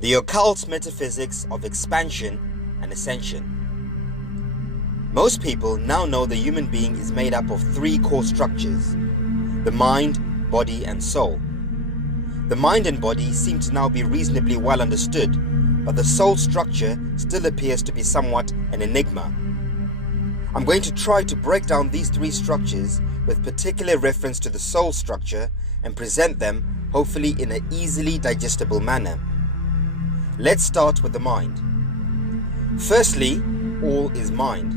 The occult metaphysics of expansion and ascension. Most people now know the human being is made up of three core structures: the mind, body, and soul. The mind and body seem to now be reasonably well understood, but the soul structure still appears to be somewhat an enigma. I'm going to try to break down these three structures with particular reference to the soul structure and present them, hopefully in an easily digestible manner. Let's start with the mind. Firstly, all is mind.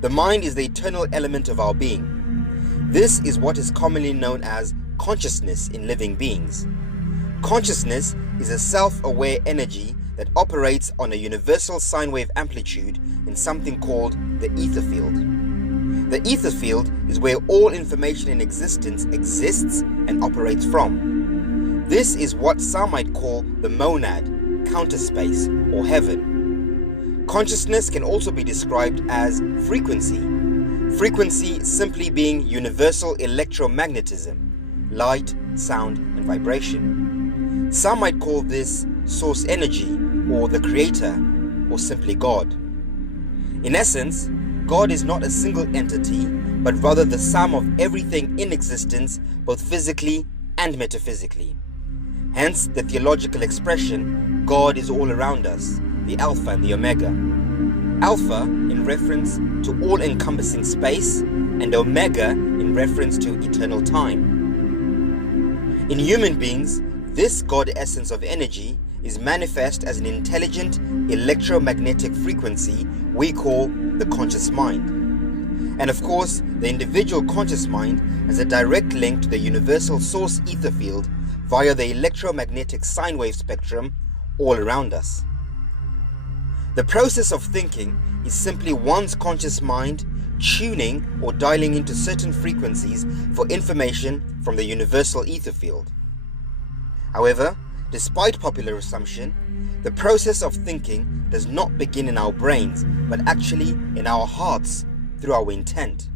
The mind is the eternal element of our being. This is what is commonly known as consciousness in living beings. Consciousness is a self-aware energy that operates on a universal sine wave amplitude in something called the ether field. The ether field is where all information in existence exists and operates from. This is what some might call the monad, counter space, or heaven. Consciousness can also be described as frequency. Frequency simply being universal electromagnetism, light, sound, and vibration. Some might call this source energy, or the creator, or simply God. In essence, God is not a single entity, but rather the sum of everything in existence, both physically and metaphysically. Hence the theological expression, God is all around us, the Alpha and the Omega. Alpha in reference to all-encompassing space, and Omega in reference to eternal time. In human beings, this God essence of energy is manifest as an intelligent electromagnetic frequency we call the conscious mind. And of course, the individual conscious mind has a direct link to the universal source ether field via the electromagnetic sine wave spectrum all around us. The process of thinking is simply one's conscious mind tuning or dialing into certain frequencies for information from the universal ether field. However, despite popular assumption, the process of thinking does not begin in our brains, but actually in our hearts through our intent.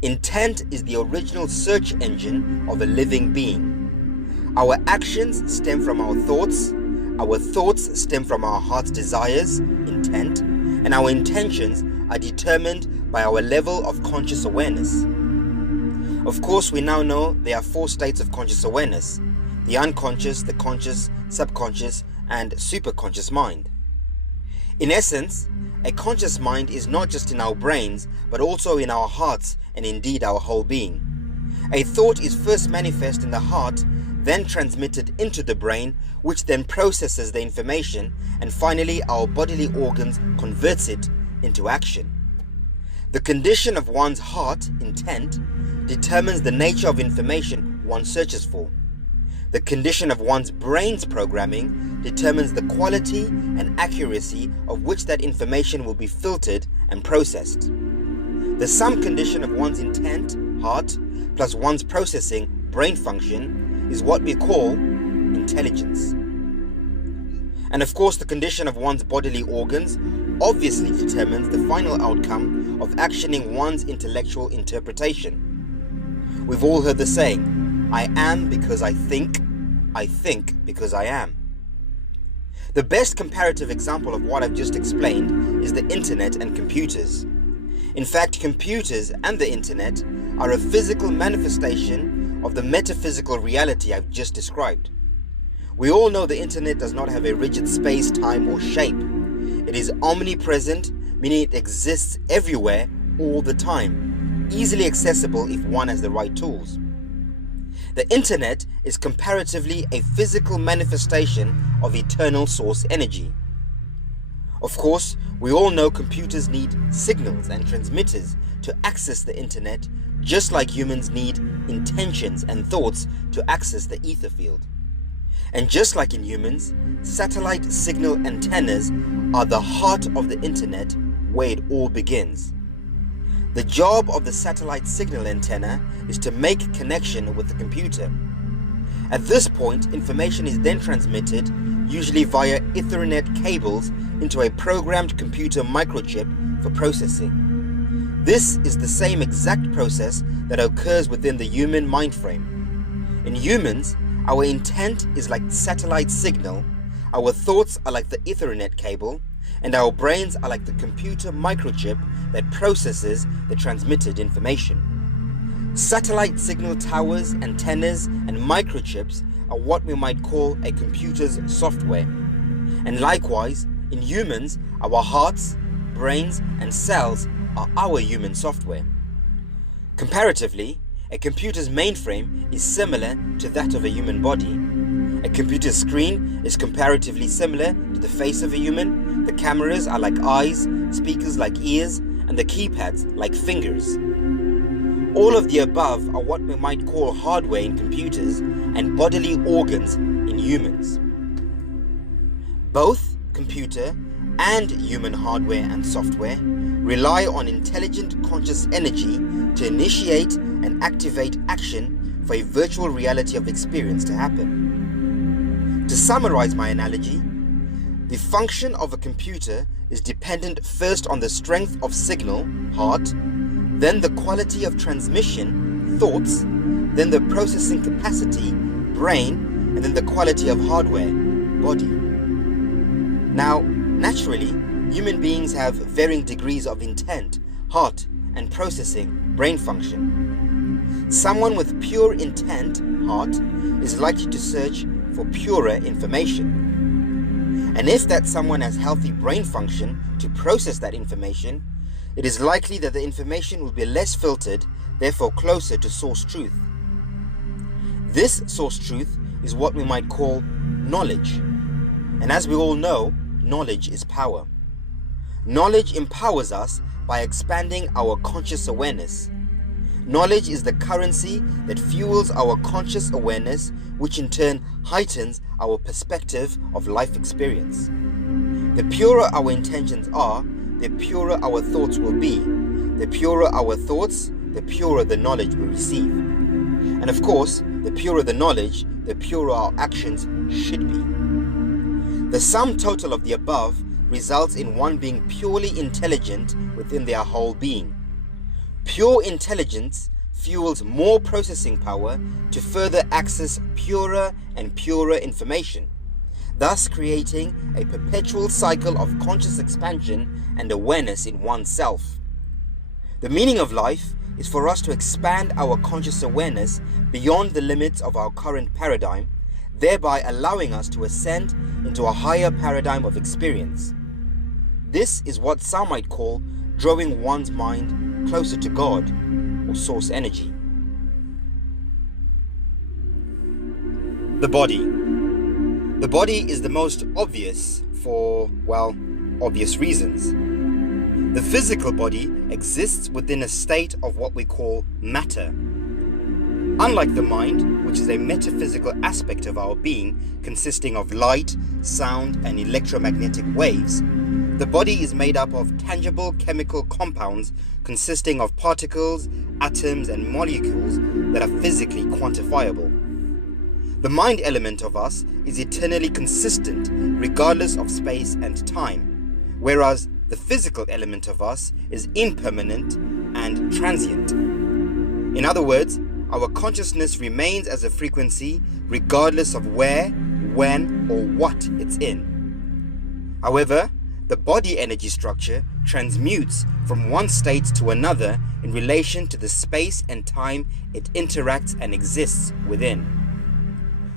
Intent is the original search engine of a living being. Our actions stem from our thoughts stem from our heart's desires, intent, and our intentions are determined by our level of conscious awareness. Of course, we now know there are four states of conscious awareness: the unconscious, the conscious, subconscious, and superconscious mind. In essence, a conscious mind is not just in our brains, but also in our hearts and indeed our whole being. A thought is first manifest in the heart, then transmitted into the brain, which then processes the information, and finally our bodily organs converts it into action. The condition of one's heart, intent, determines the nature of information one searches for. The condition of one's brain's programming determines the quality and accuracy of which that information will be filtered and processed. The sum condition of one's intent, heart, plus one's processing, brain function, is what we call intelligence. And of course, the condition of one's bodily organs obviously determines the final outcome of actioning one's intellectual interpretation. We've all heard the saying, I am because I think because I am. The best comparative example of what I've just explained is the internet and computers. In fact, computers and the internet are a physical manifestation of the metaphysical reality I've just described. We all know the internet does not have a rigid space, time, or shape. It is omnipresent, meaning it exists everywhere, all the time, easily accessible if one has the right tools. The internet is comparatively a physical manifestation of eternal source energy. Of course, we all know computers need signals and transmitters to access the internet, just like humans need intentions and thoughts to access the ether field. And just like in humans, satellite signal antennas are the heart of the internet, where it all begins. The job of the satellite signal antenna is to make connection with the computer. At this point, information is then transmitted, usually via Ethernet cables, into a programmed computer microchip for processing. This is the same exact process that occurs within the human mind frame. In humans, our intent is like satellite signal, Our thoughts are like the Ethernet cable, and our brains are like the computer microchip that processes the transmitted information. Satellite signal towers, antennas, and microchips are what we might call a computer's software. And likewise, in humans, our hearts, brains, and cells are our human software. Comparatively, a computer's mainframe is similar to that of a human body. A computer screen is comparatively similar to the face of a human. The cameras are like eyes, speakers like ears, and the keypads like fingers. All of the above are what we might call hardware in computers and bodily organs in humans. Both computer and human hardware and software rely on intelligent conscious energy to initiate and activate action for a virtual reality of experience to happen. To summarize my analogy, the function of a computer is dependent first on the strength of signal, heart, then the quality of transmission, thoughts, then the processing capacity, brain, and then the quality of hardware, body. Now, naturally, human beings have varying degrees of intent, heart, and processing, brain function. Someone with pure intent, heart, is likely to search for purer information. And if that someone has healthy brain function to process that information, it is likely that the information will be less filtered, therefore closer to source truth. This source truth is what we might call knowledge. And as we all know, knowledge is power. Knowledge empowers us by expanding our conscious awareness. Knowledge is the currency that fuels our conscious awareness, which in turn heightens our perspective of life experience. The purer our intentions are, the purer our thoughts will be. The purer our thoughts, the purer the knowledge we receive. And of course, the purer the knowledge, the purer our actions should be. The sum total of the above results in one being purely intelligent within their whole being. Pure intelligence fuels more processing power to further access purer and purer information, thus creating a perpetual cycle of conscious expansion and awareness in oneself. The meaning of life is for us to expand our conscious awareness beyond the limits of our current paradigm, thereby allowing us to ascend into a higher paradigm of experience. This is what some might call drawing one's mind closer to God or source energy. The body. The body is the most obvious for, well, obvious reasons. The physical body exists within a state of what we call matter. Unlike the mind, which is a metaphysical aspect of our being consisting of light, sound, and electromagnetic waves, the body is made up of tangible chemical compounds consisting of particles, atoms, and molecules that are physically quantifiable. The mind element of us is eternally consistent regardless of space and time, whereas the physical element of us is impermanent and transient. In other words, our consciousness remains as a frequency regardless of where, when, or what it's in. However, the body energy structure transmutes from one state to another in relation to the space and time it interacts and exists within.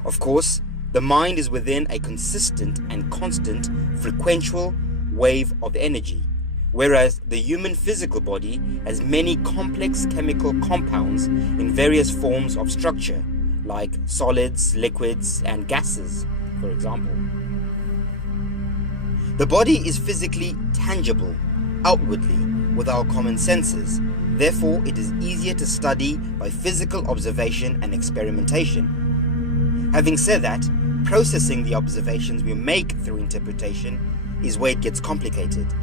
Of course, the mind is within a consistent and constant frequential wave of energy, whereas the human physical body has many complex chemical compounds in various forms of structure, like solids, liquids, and gases, for example. The body is physically tangible, outwardly, with our common senses. Therefore, it is easier to study by physical observation and experimentation. Having said that, processing the observations we make through interpretation is where it gets complicated.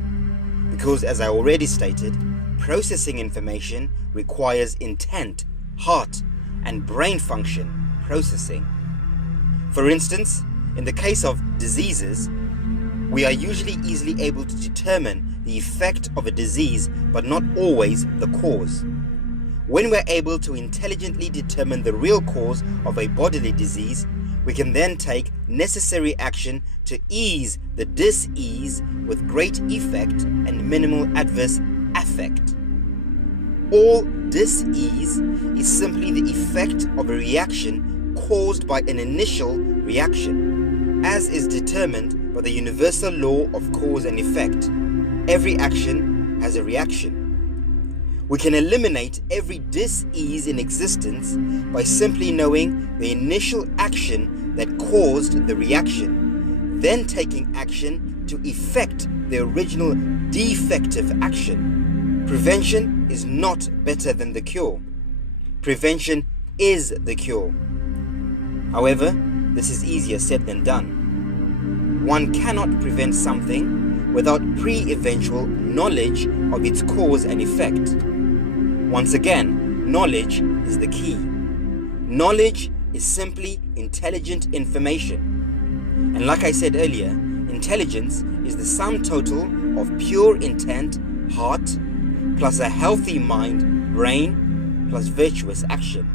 Because, as I already stated, processing information requires intent, heart, and brain function processing. For instance, in the case of diseases, we are usually easily able to determine the effect of a disease, but not always the cause. When we're able to intelligently determine the real cause of a bodily disease, We can then take necessary action to ease the dis-ease with great effect and minimal adverse affect. All dis-ease is simply the effect of a reaction caused by an initial reaction, as is determined by the universal law of cause and effect. Every action has a reaction. We can eliminate every dis-ease in existence by simply knowing the initial action that caused the reaction, then taking action to effect the original defective action. Prevention is not better than the cure. Prevention is the cure. However, this is easier said than done. One cannot prevent something without pre-eventual knowledge of its cause and effect. Once again, knowledge is the key. Knowledge is simply intelligent information. And like I said earlier, intelligence is the sum total of pure intent, heart, plus a healthy mind, brain, plus virtuous action.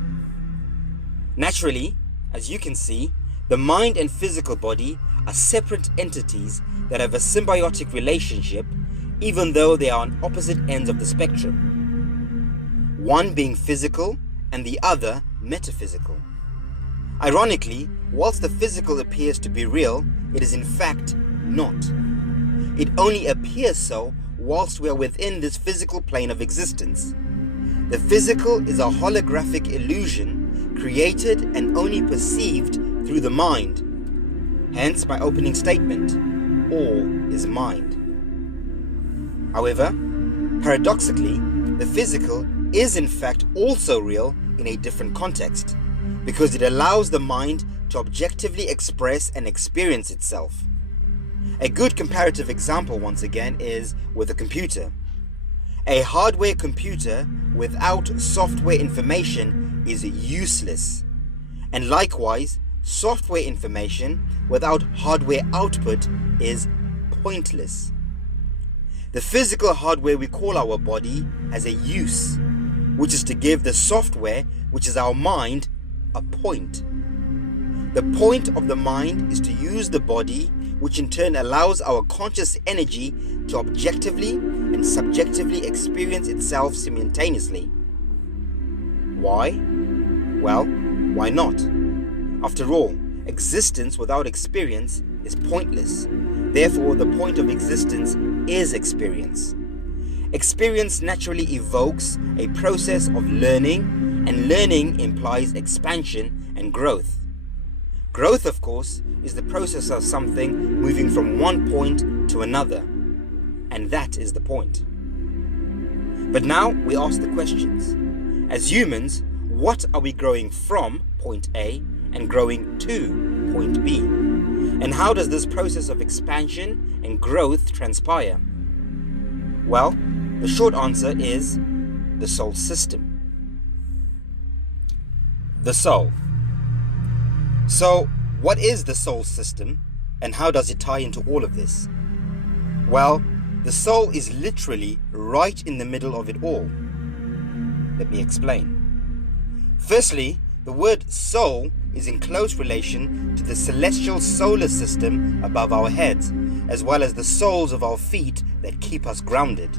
Naturally, as you can see, the mind and physical body are separate entities that have a symbiotic relationship, even though they are on opposite ends of the spectrum. One being physical and the other metaphysical. Ironically, whilst the physical appears to be real, it is in fact not. It only appears so whilst we are within this physical plane of existence. The physical is a holographic illusion created and only perceived through the mind. Hence my opening statement, all is mind. However, paradoxically, the physical is in fact also real in a different context, because it allows the mind to objectively express and experience itself. A good comparative example once again is with a computer. A hardware computer without software information is useless, and likewise software information without hardware output is pointless. The physical hardware we call our body has a use, which is to give the software, which is our mind, a point. The point of the mind is to use the body, which in turn allows our conscious energy to objectively and subjectively experience itself simultaneously. Why? Well, why not? After all, existence without experience is pointless. Therefore, the point of existence is experience. Experience naturally evokes a process of learning, and learning implies expansion and growth. Growth, of course, is the process of something moving from one point to another, and that is the point. But now we ask the questions. As humans, what are we growing from point A and growing to point B? And how does this process of expansion and growth transpire? Well, the short answer is the soul system. The soul. So, what is the soul system and how does it tie into all of this? Well, the soul is literally right in the middle of it all. Let me explain. Firstly, the word soul is in close relation to the celestial solar system above our heads, as well as the soles of our feet that keep us grounded.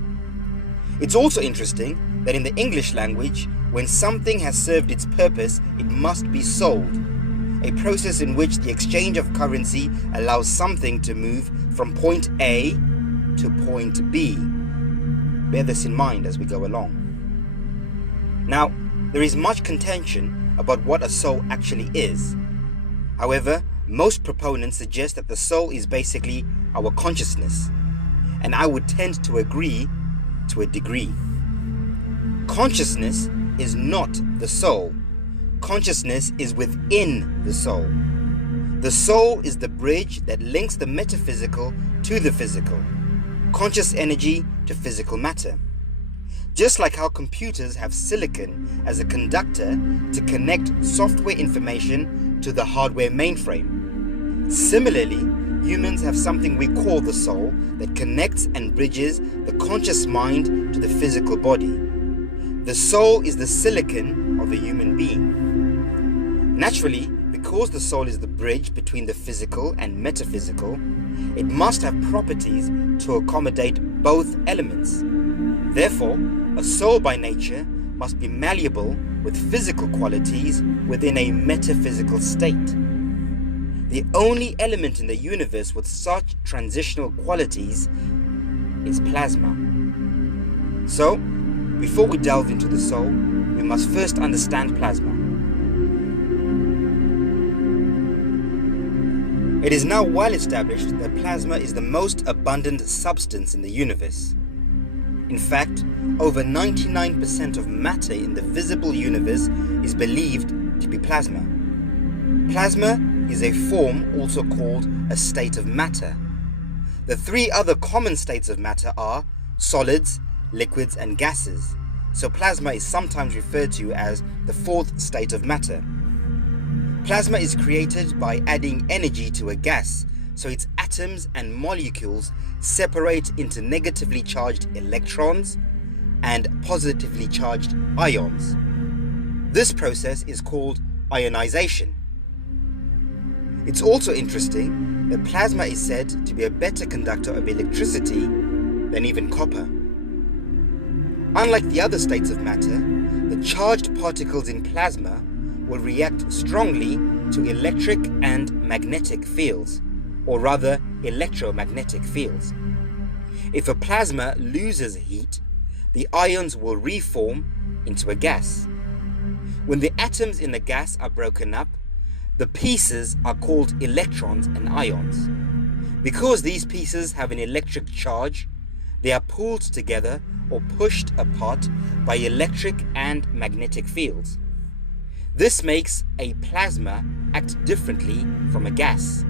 It's also interesting that in the English language, when something has served its purpose, it must be sold, a process in which the exchange of currency allows something to move from point A to point B. Bear this in mind as we go along. Now, there is much contention about what a soul actually is. However, most proponents suggest that the soul is basically our consciousness, and I would tend to agree to a degree. Consciousness is not the soul. Consciousness is within the soul. The soul is the bridge that links the metaphysical to the physical, conscious energy to physical matter. Just like how computers have silicon as a conductor to connect software information to the hardware mainframe. Similarly, humans have something we call the soul that connects and bridges the conscious mind to the physical body. The soul is the silicon of a human being. Naturally, we because the soul is the bridge between the physical and metaphysical, it must have properties to accommodate both elements. Therefore, a soul by nature must be malleable with physical qualities within a metaphysical state. The only element in the universe with such transitional qualities is plasma. So, before we delve into the soul, we must first understand plasma. It is now well established that plasma is the most abundant substance in the universe. In fact, over 99% of matter in the visible universe is believed to be plasma. Plasma is a form also called a state of matter. The three other common states of matter are solids, liquids, and gases. So plasma is sometimes referred to as the fourth state of matter. Plasma is created by adding energy to a gas, so its atoms and molecules separate into negatively charged electrons and positively charged ions. This process is called ionization. It's also interesting that plasma is said to be a better conductor of electricity than even copper. Unlike the other states of matter, the charged particles in plasma will react strongly to electric and magnetic fields, or rather electromagnetic fields. If a plasma loses heat, the ions will reform into a gas. When the atoms in the gas are broken up, the pieces are called electrons and ions. Because these pieces have an electric charge, they are pulled together or pushed apart by electric and magnetic fields. This makes a plasma act differently from a gas.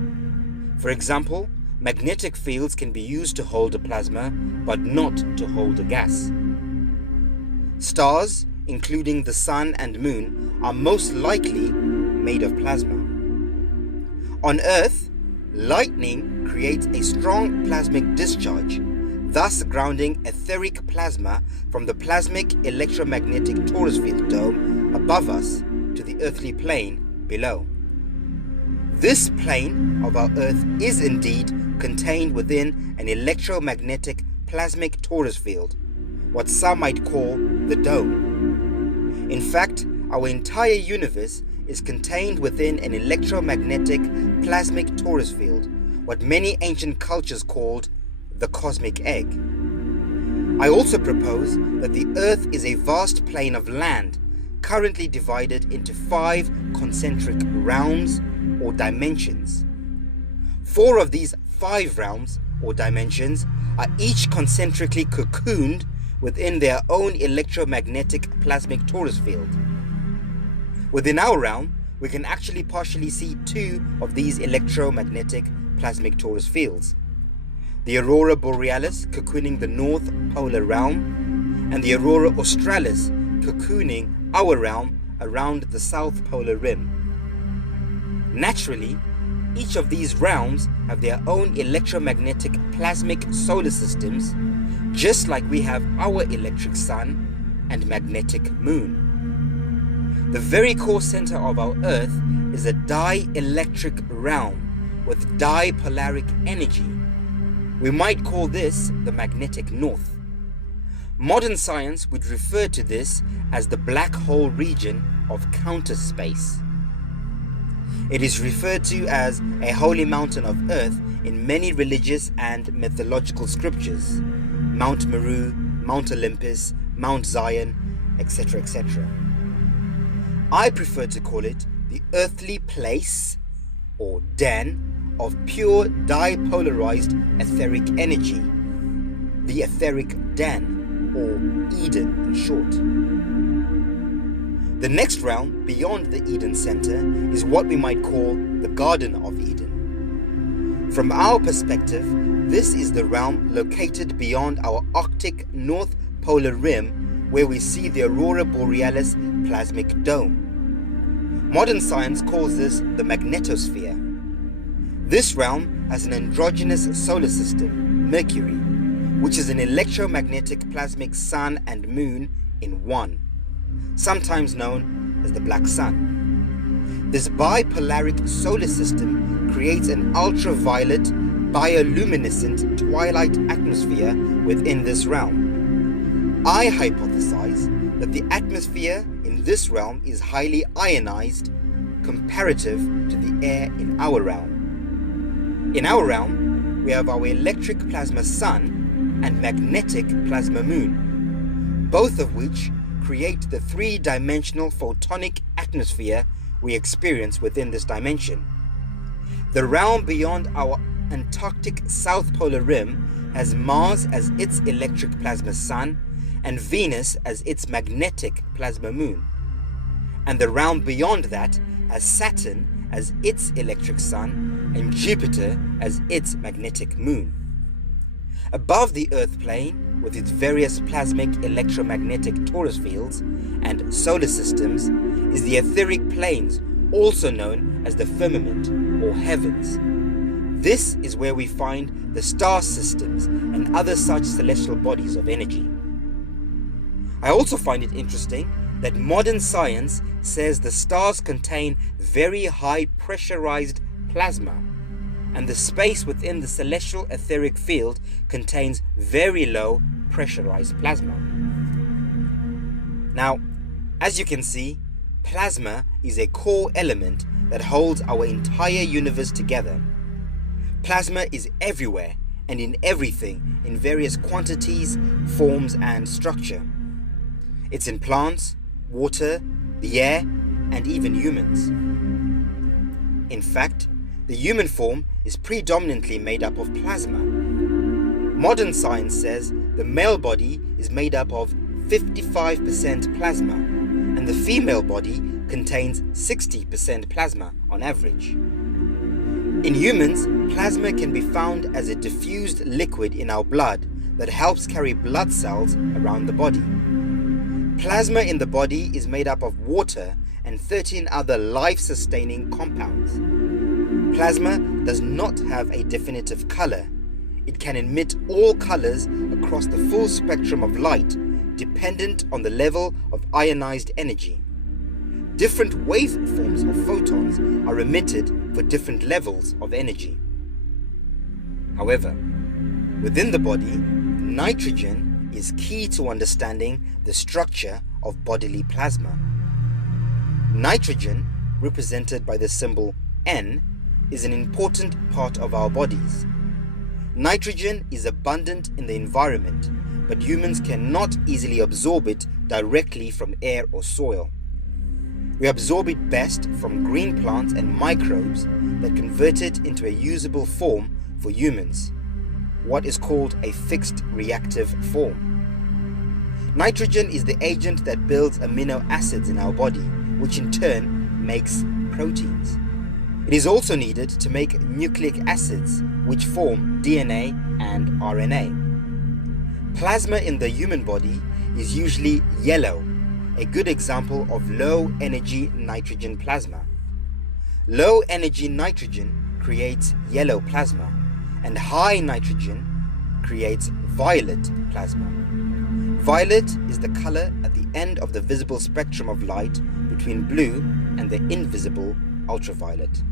For example, magnetic fields can be used to hold a plasma, but not to hold a gas. Stars, including the sun and moon, are most likely made of plasma. On Earth, lightning creates a strong plasmic discharge, thus grounding etheric plasma from the plasmic electromagnetic torus field dome above us to the earthly plane below. This plane of our Earth is indeed contained within an electromagnetic plasmic torus field, what some might call the dome. In fact, our entire universe is contained within an electromagnetic plasmic torus field, what many ancient cultures called the cosmic egg. I also propose that the Earth is a vast plane of land, currently divided into 5 concentric realms or dimensions. 4 of these 5 realms or dimensions are each concentrically cocooned within their own electromagnetic plasmic torus field. Within our realm, we can actually partially see 2 of these electromagnetic plasmic torus fields. The Aurora Borealis cocooning the North Polar Realm, and the Aurora Australis cocooning our realm around the South Polar Rim. Naturally, each of these realms have their own electromagnetic plasmic solar systems, just like we have our electric sun and magnetic moon. The very core center of our Earth is a dielectric realm with dipolaric energy. We might call this the magnetic north. Modern science would refer to this as the black hole region of counter space. It is referred to as a holy mountain of Earth in many religious and mythological scriptures: Mount Meru, Mount Olympus, Mount Zion, etc., etc. I prefer to call it the earthly place or den of pure dipolarized etheric energy, the etheric den, or Eden in short. The next realm beyond the Eden center is what we might call the Garden of Eden. From our perspective, this is the realm located beyond our Arctic North Polar Rim, where we see the Aurora Borealis plasmic dome. Modern science calls this the magnetosphere. This realm has an androgynous solar system, Mercury, which is an electromagnetic plasmic sun and moon in one, sometimes known as the Black Sun. This bipolaric solar system creates an ultraviolet, bioluminescent twilight atmosphere within this realm. I hypothesize that the atmosphere in this realm is highly ionized comparative to the air in our realm. In our realm, we have our electric plasma sun and magnetic plasma moon, both of which create the three-dimensional photonic atmosphere we experience within this dimension. The realm beyond our Antarctic South Polar Rim has Mars as its electric plasma sun and Venus as its magnetic plasma moon. And the realm beyond that has Saturn as its electric sun and Jupiter as its magnetic moon. Above the Earth plane, with its various plasmic electromagnetic torus fields and solar systems, is the etheric planes, also known as the firmament or heavens. This is where we find the star systems and other such celestial bodies of energy. I also find it interesting that modern science says the stars contain very high pressurized plasma, and the space within the celestial etheric field contains very low pressurized plasma. Now, as you can see, plasma is a core element that holds our entire universe together. Plasma is everywhere and in everything in various quantities, forms, and structure. It's in plants, water, the air, and even humans. In fact, the human form is predominantly made up of plasma. Modern science says the male body is made up of 55% plasma, and the female body contains 60% plasma on average. In humans, plasma can be found as a diffused liquid in our blood that helps carry blood cells around the body. Plasma in the body is made up of water and 13 other life-sustaining compounds. Plasma does not have a definitive color. It can emit all colors across the full spectrum of light, dependent on the level of ionized energy. Different waveforms of photons are emitted for different levels of energy. However, within the body, nitrogen is key to understanding the structure of bodily plasma. Nitrogen, represented by the symbol N, is an important part of our bodies. Nitrogen is abundant in the environment, but humans cannot easily absorb it directly from air or soil. We absorb it best from green plants and microbes that convert it into a usable form for humans, what is called a fixed reactive form. Nitrogen is the agent that builds amino acids in our body, which in turn makes proteins. It is also needed to make nucleic acids, which form DNA and RNA. Plasma in the human body is usually yellow, a good example of low-energy nitrogen plasma. Low-energy nitrogen creates yellow plasma, and high nitrogen creates violet plasma. Violet is the color at the end of the visible spectrum of light between blue and the invisible ultraviolet.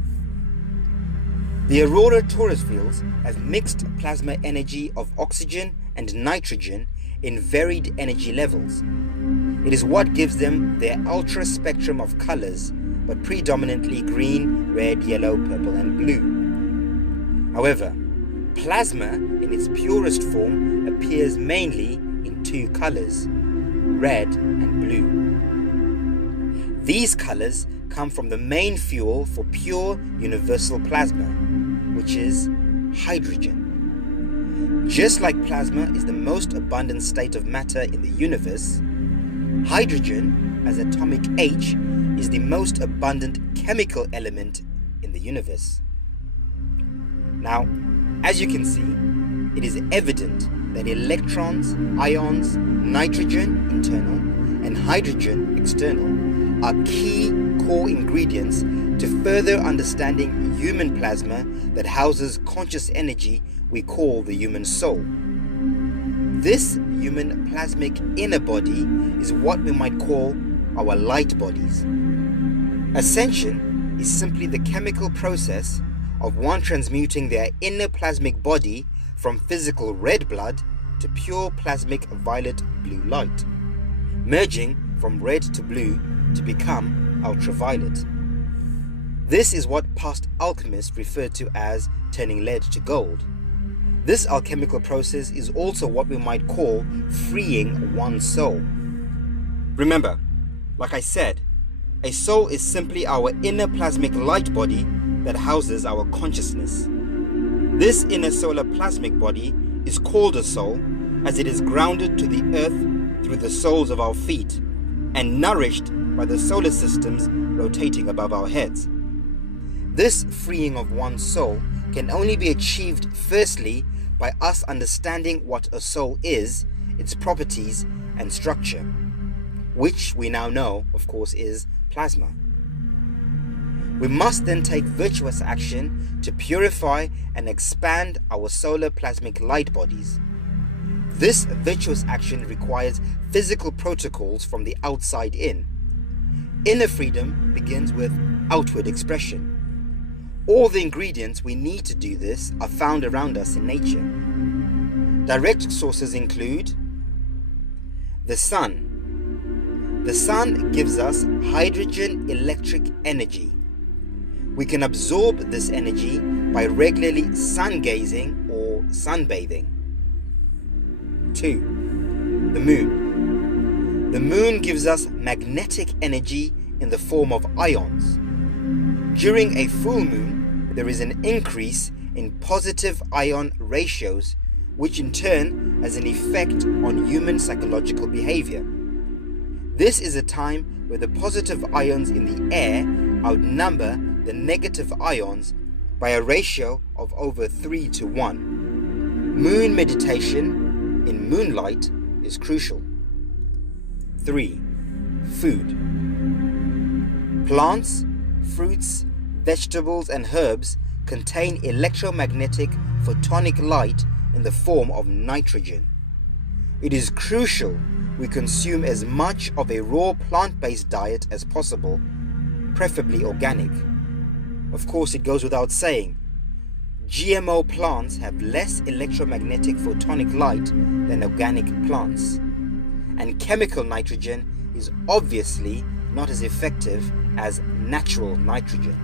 The aurora torus fields have mixed plasma energy of oxygen and nitrogen in varied energy levels. It is what gives them their ultra spectrum of colors, but predominantly green, red, yellow, purple, and blue. However, plasma in its purest form appears mainly in two colors, red and blue. These colors come from the main fuel for pure universal plasma, which is hydrogen. Just like plasma is the most abundant state of matter in the universe, hydrogen, as atomic H, is the most abundant chemical element in the universe. Now, as you can see, it is evident that electrons, ions, nitrogen internal, and hydrogen external are key core ingredients to further understanding human plasma that houses conscious energy we call the human soul. This human plasmic inner body is what we might call our light bodies. Ascension is simply the chemical process of one transmuting their inner plasmic body from physical red blood to pure plasmic violet blue light, merging from red to blue to become ultraviolet. This is what past alchemists referred to as turning lead to gold. This alchemical process is also what we might call freeing one's soul. Remember, like I said, a soul is simply our inner plasmic light body that houses our consciousness. This inner solar plasmic body is called a soul as it is grounded to the earth through the soles of our feet and nourished by the solar systems rotating above our heads. This freeing of one's soul can only be achieved firstly by us understanding what a soul is, its properties and structure, which we now know, of course, is plasma. We must then take virtuous action to purify and expand our solar plasmic light bodies. This virtuous action requires physical protocols from the outside in. Inner freedom begins with outward expression. All the ingredients we need to do this are found around us in nature. Direct sources include the sun. The sun gives us hydrogen electric energy. We can absorb this energy by regularly sun gazing or sunbathing. 2. The moon. The moon gives us magnetic energy in the form of ions. During a full moon, there is an increase in positive ion ratios, which in turn has an effect on human psychological behavior. This is a time where the positive ions in the air outnumber the negative ions by a ratio of over 3 to 1. Moon meditation in moonlight is crucial. 3. Food. Plants, fruits, vegetables and herbs contain electromagnetic photonic light in the form of nitrogen. It is crucial we consume as much of a raw plant-based diet as possible, preferably organic. Of course, it goes without saying, GMO plants have less electromagnetic photonic light than organic plants, and chemical nitrogen is obviously not as effective as natural nitrogen.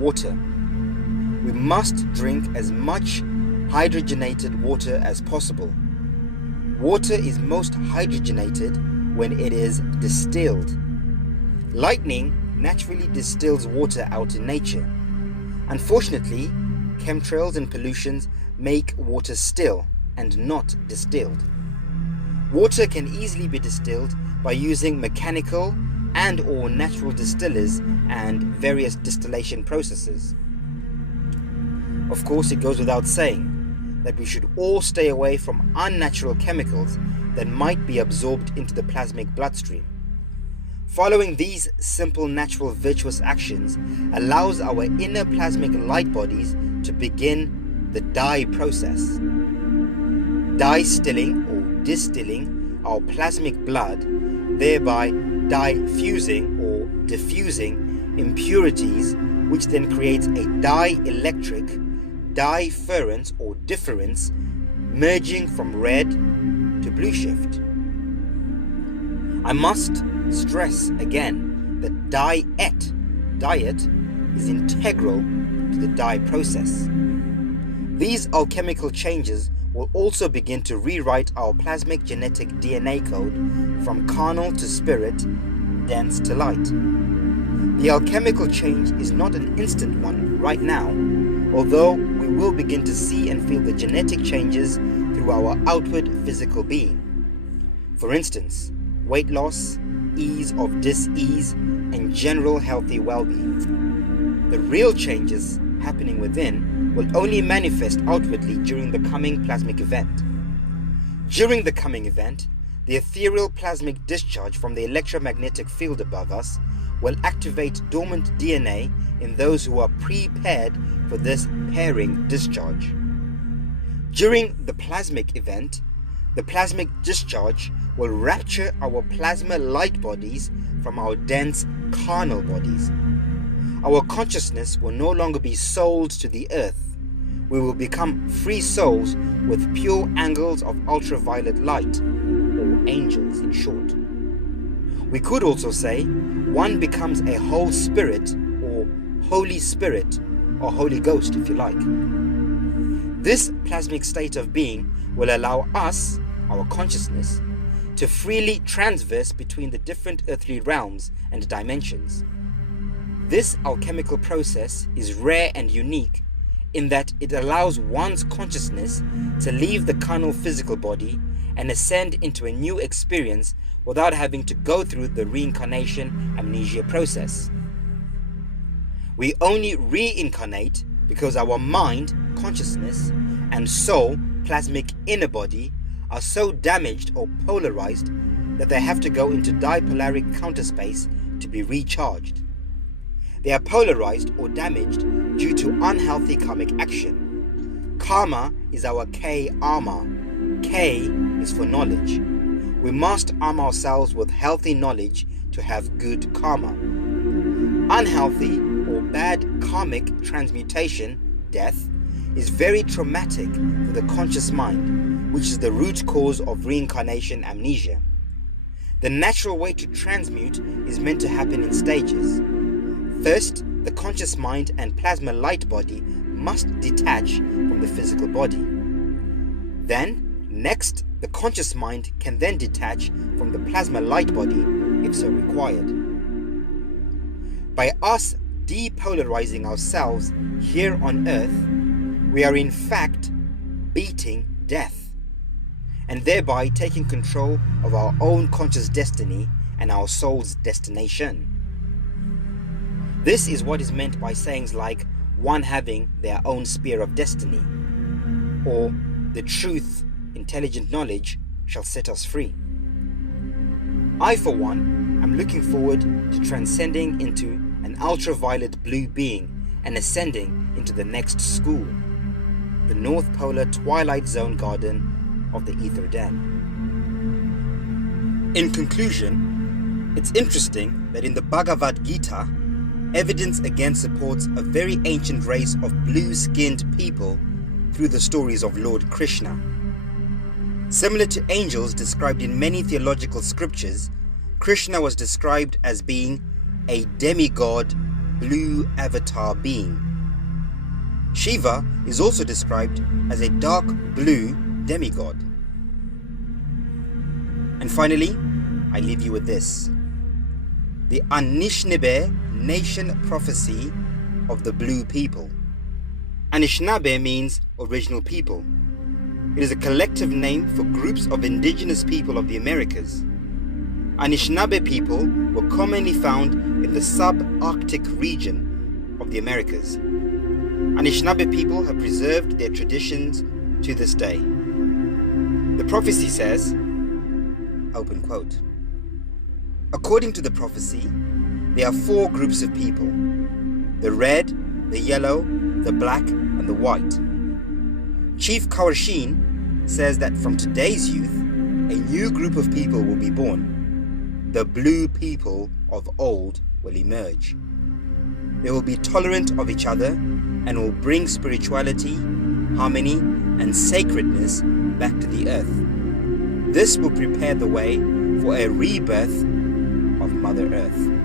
Water. We must drink as much hydrogenated water as possible. Water is most hydrogenated when it is distilled. Lightning naturally distills water out in nature. Unfortunately, chemtrails and pollutions make water still and not distilled. Water can easily be distilled by using mechanical and or natural distillers and various distillation processes. Of course, it goes without saying that we should all stay away from unnatural chemicals that might be absorbed into the plasmic bloodstream. Following these simple natural virtuous actions allows our inner plasmic light bodies to begin the dye process. Dye-stilling or distilling our plasmic blood, thereby diffusing or diffusing impurities, which then creates a dielectric difference or difference, merging from red to blue shift. I must stress again that diet is integral to the dye process. These alchemical changes will also begin to rewrite our plasmic genetic DNA code from carnal to spirit, dense to light. The alchemical change is not an instant one right now, although we will begin to see and feel the genetic changes through our outward physical being. For instance, weight loss, ease of dis-ease, and general healthy well-being. The real changes happening within will only manifest outwardly during the coming plasmic event. During the coming event, the ethereal plasmic discharge from the electromagnetic field above us will activate dormant DNA in those who are prepared for this pairing discharge. During the plasmic event, the plasmic discharge will rapture our plasma light bodies from our dense carnal bodies. Our consciousness will no longer be sold to the earth. We will become free souls with pure angles of ultraviolet light, or angels in short. We could also say one becomes a whole spirit, or Holy Spirit, or Holy Ghost if you like. This plasmic state of being will allow us, our consciousness, to freely transverse between the different earthly realms and dimensions. This alchemical process is rare and unique in that it allows one's consciousness to leave the carnal physical body and ascend into a new experience without having to go through the reincarnation amnesia process. We only reincarnate because our mind, consciousness, and soul, plasmic inner body, are so damaged or polarized that they have to go into dipolaric counterspace to be recharged. They are polarized or damaged due to unhealthy karmic action. Karma is our K armor. K is for knowledge. We must arm ourselves with healthy knowledge to have good karma. Unhealthy or bad karmic transmutation, death, is very traumatic for the conscious mind, which is the root cause of reincarnation amnesia. The natural way to transmute is meant to happen in stages. First, the conscious mind and plasma light body must detach from the physical body. Then, next, the conscious mind can then detach from the plasma light body if so required. By us depolarizing ourselves here on earth, we are in fact beating death, and thereby taking control of our own conscious destiny and our soul's destination. This is what is meant by sayings like one having their own sphere of destiny, or the truth, intelligent knowledge shall set us free. I, for one, am looking forward to transcending into an ultraviolet blue being and ascending into the next school, the North Polar Twilight Zone Garden of the Ether Den. In conclusion, it's interesting that in the Bhagavad Gita, evidence again supports a very ancient race of blue-skinned people through the stories of Lord Krishna. Similar to angels described in many theological scriptures, Krishna was described as being a demigod blue avatar being. Shiva is also described as a dark blue demigod. And finally, I leave you with this. The Anishinaabe Nation Prophecy of the Blue People. Anishinaabe means original people. It is a collective name for groups of indigenous people of the Americas. Anishinaabe people were commonly found in the subarctic region of the Americas. Anishinaabe people have preserved their traditions to this day. The prophecy says, open quote, according to the prophecy, there are 4 groups of people: the red, the yellow, the black, and the white. Chief Kawarshin says that from today's youth, a new group of people will be born. The blue people of old will emerge. They will be tolerant of each other and will bring spirituality, harmony, and sacredness back to the earth. This will prepare the way for a rebirth of Mother Earth.